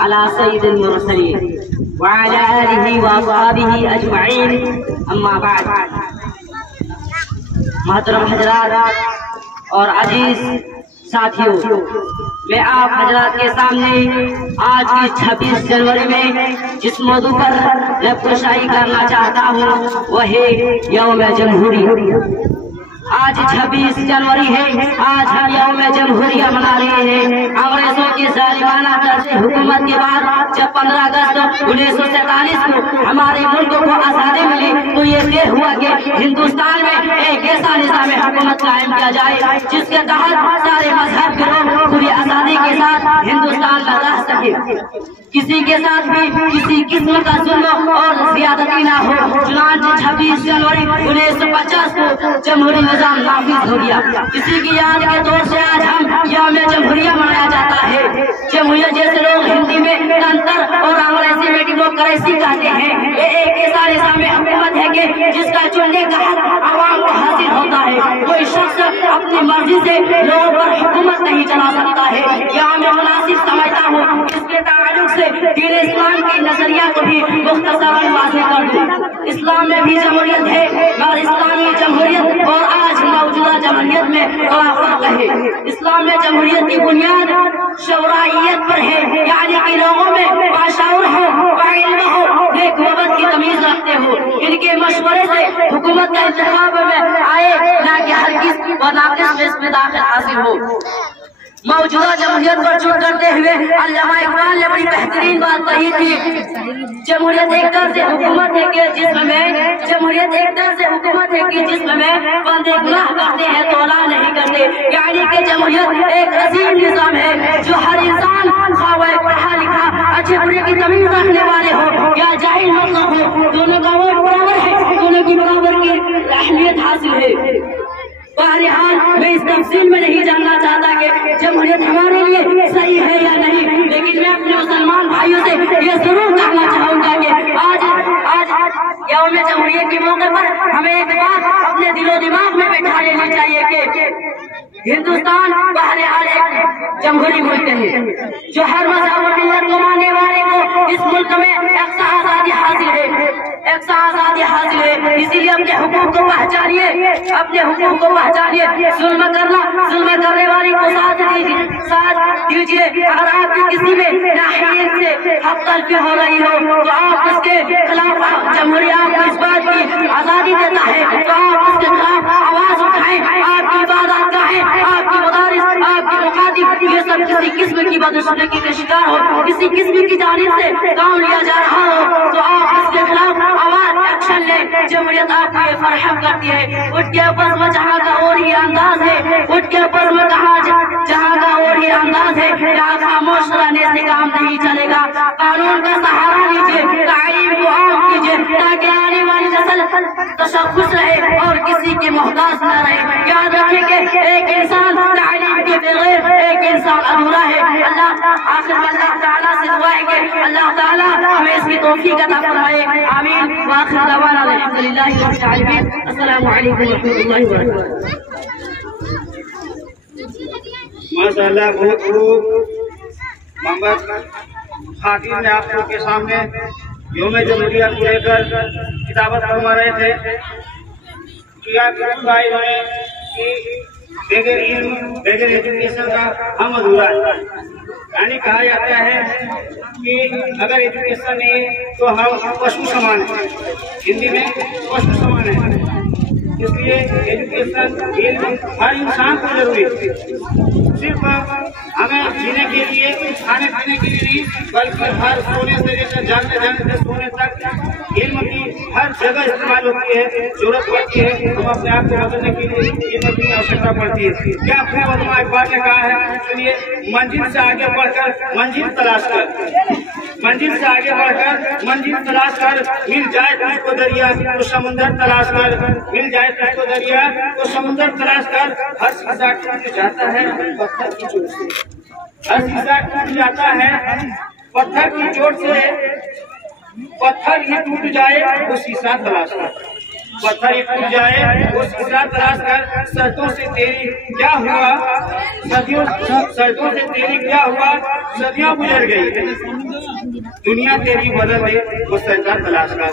على سيد المرسلين وعلى آله وأصحابه أجمعين أما بعد. محترم حضرات اور عزیز ساتھیوں، میں آپ حضرات کے سامنے آج کی 26 جنوری میں جس موضوع پر گفتگو کرنا چاہتا ہوں وہ ہے یوم جمہوریہ. آج 26 جنوری ہے. آج ہم یوم جمہوریہ منا رہے ہیں. انگریزوں کی ظالمانہ طرز حکومت کے بعد جب 15 اگست 1947 کو ہمارے ملک کو آزادی ملی تو یہ طے ہوا کہ ہندوستان میں ایک ایسا نظام حکومت قائم کیا جائے جس کے تحت سارے مذہب کے لوگ پوری آزادی کے ساتھ ہندوستان میں رہ سکے. کسی کے ساتھ بھی کسی قسم کا ظلم اور زیادتی نہ ہو. چنانچہ 26 جنوری 1950 کو جمہوری نظام نافذ ہو گیا. اسی کی یاد کے طور سے آج ہم یوم جمہوریہ منایا جاتا ہے. جمہوریہ جیسے لوگ ہندی میں گنتر اور انگریزی میں ڈیموکریسی کہتے ہیں. یہ ایک ایسا نظام حکومت ہے کہ جس کا چننے کا حق عوام کو حاصل ہوتا ہے. کوئی شخص اپنی مرضی سے لوگوں پر حکومت نہیں چلا سکتا ہے. یہاں میں مناسب سمجھتا ہوں اس کے تعلق سے دین اسلام کی نظریہ کو بھی مختصراً واضح کر دوں. اسلام میں بھی جمہوریت ہے مگر اسلامی جمہوریت اور آج موجودہ جمہوریت میں بڑا فرق ہے. اسلام میں جمہوریت کی بنیاد شورائیت پر ہے، یعنی کہ لوگوں میں باشعور ہو، باعلم ہو، نیک نوبت کی تمیز رکھتے ہو. ان کے مشورے سے حکومت کا انتخاب میں آئے نہ کہ ہر کس و ناقص میں اس میں داخل حاصل ہو. موجودہ جمہوریت پر چوٹ کرتے ہوئے علامہ اقبال نے بڑی بہترین بات کہی تھی. جمہوریت ایک طرز حکومت ہے کہ جسم میں بندے گناہ کرتے ہیں توبہ نہیں کرتے. یعنی کہ جمہوریت ایک عظیم نظام ہے جو ہر انسان خواہ وہ پڑھا لکھا اچھے برے کی تمیز رکھنے والے ہو یا جاہل مطلب ہو، دونوں کا ووٹ برابر ہے، دونوں کی برابر کی اہمیت حاصل ہے. بہرحال میں اس تفصیل میں نہیں جاننا چاہتا کہ جمہوریت ہمارے لیے صحیح ہے یا نہیں، لیکن میں اپنے مسلمان بھائیوں سے یہ ضرور کہنا چاہوں گا کہ آج یوم جمہوریہ کے موقع پر ہمیں ایک بات اپنے دل و دماغ میں بٹھا لینی چاہیے کہ ہندوستان بہرحال ایک جمہوری ملک ہے جو ہر مذہب و ملت کو ماننے والے کو اس ملک میں یکساں آزادی حاصل ہے. اسی لیے اپنے حقوق کو پہچانیے. ظلم کرنے والی کو ساتھ دیجیے. اگر آپ کی کسی میں ناحیت سے حق تلفی ہو رہی ہو تو آپ اس کے خلاف، جمہوریہ آپ کو اس بات کی آزادی دیتا ہے تو آپ اس کے خلاف آواز اٹھائیں. آپ کی عبادات گاہیں، آپ کی مدارس، آپ کی مخاطب یہ سب کسی قسم کی بدسلوکی کا شکار ہو، کسی قسم کی جانب سے کام لیا جا رہا ہو تو آپ اس کے خلاف آواز ایکشن لیں. جمہوریت آپ کو یہ فراہم کرتی ہے. اٹھ کے اوپر میں جہاں کا اور یہ انداز ہے، اٹھ کے اوپر میں جہاں کا اور یہ انداز ہے. یہاں خاموش رہنے سے کام نہیں چلے گا. قانون کا سہارا لیجیے، تعلیم کو عام کیجیے تاکہ آنے والی نسل تشخص رہے اور کسی کے محتاج نہ رہے. یاد رکھیں کہ ایک انسان تعلیم کے بغیر ایک انسان ادھورا ہے. آخر میں اللہ تعالیٰ سے دعا ہے کہ اللہ تعالیٰ ہمیں اس کی توفیق عطا فرمائے. آمین. وآخر دعوانا الحمدللہ رب العالمین. السلام علیکم ورحمۃ اللہ وبرکاتہ. ماشاءاللہ بہت خوب. محمد خاتون نے آپ لوگ کے سامنے یوم جمہوریہ کو لے کر کتابت فرما رہے تھے. بغیر علم، بغیر ایجوکیشن کا ہم ادھورا ہے. یعنی کہا جاتا ہے کہ اگر ایجوکیشن نہیں تو ہم پشو سمان ہیں. ہندی میں پشو سمان ہے. اس لیے ایجوکیشن علم ہر انسان کو ضروری ہے. صرف ہمیں جینے کے لیے، کھانے پینے کے لیے نہیں بلکہ ہر سونے سے لے کر جاگتے سونے تک علم کی ہر جگہ استعمال ہوتی ہے، ضرورت پڑتی ہے. ہم اپنے آپ کو بدلنے کے لیے علم کی آوشکتا پڑتی ہے. کیا اپنے علماء اقبال نے کہا ہے؟ سنیے، منزل سے آگے بڑھ کر منزل تلاش کر، منزل سے آگے بڑھ کر منزل تلاش کر. مل جائے تجھ کو دریا تو سمندر تلاش کر، مل جائے تجھ کو دریا تو سمندر تلاش کر. ہر سیزا ٹوٹ جاتا ہے پتھر کی چوٹ سے، ہر سیزا ٹوٹ جاتا ہے پتھر کی چوٹ سے. پتھر ہی ٹوٹ جائے تو سیسا تلاش کر. پتھر ہی ٹوٹ جائے وہ سلسلہ تلاش کر صدیوں سے تیری کیا ہوا، صدیوں سے تیری کیا ہوا، صدیاں گزر گئی، دنیا تیری بدل دے وہ سلسلہ تلاش کر.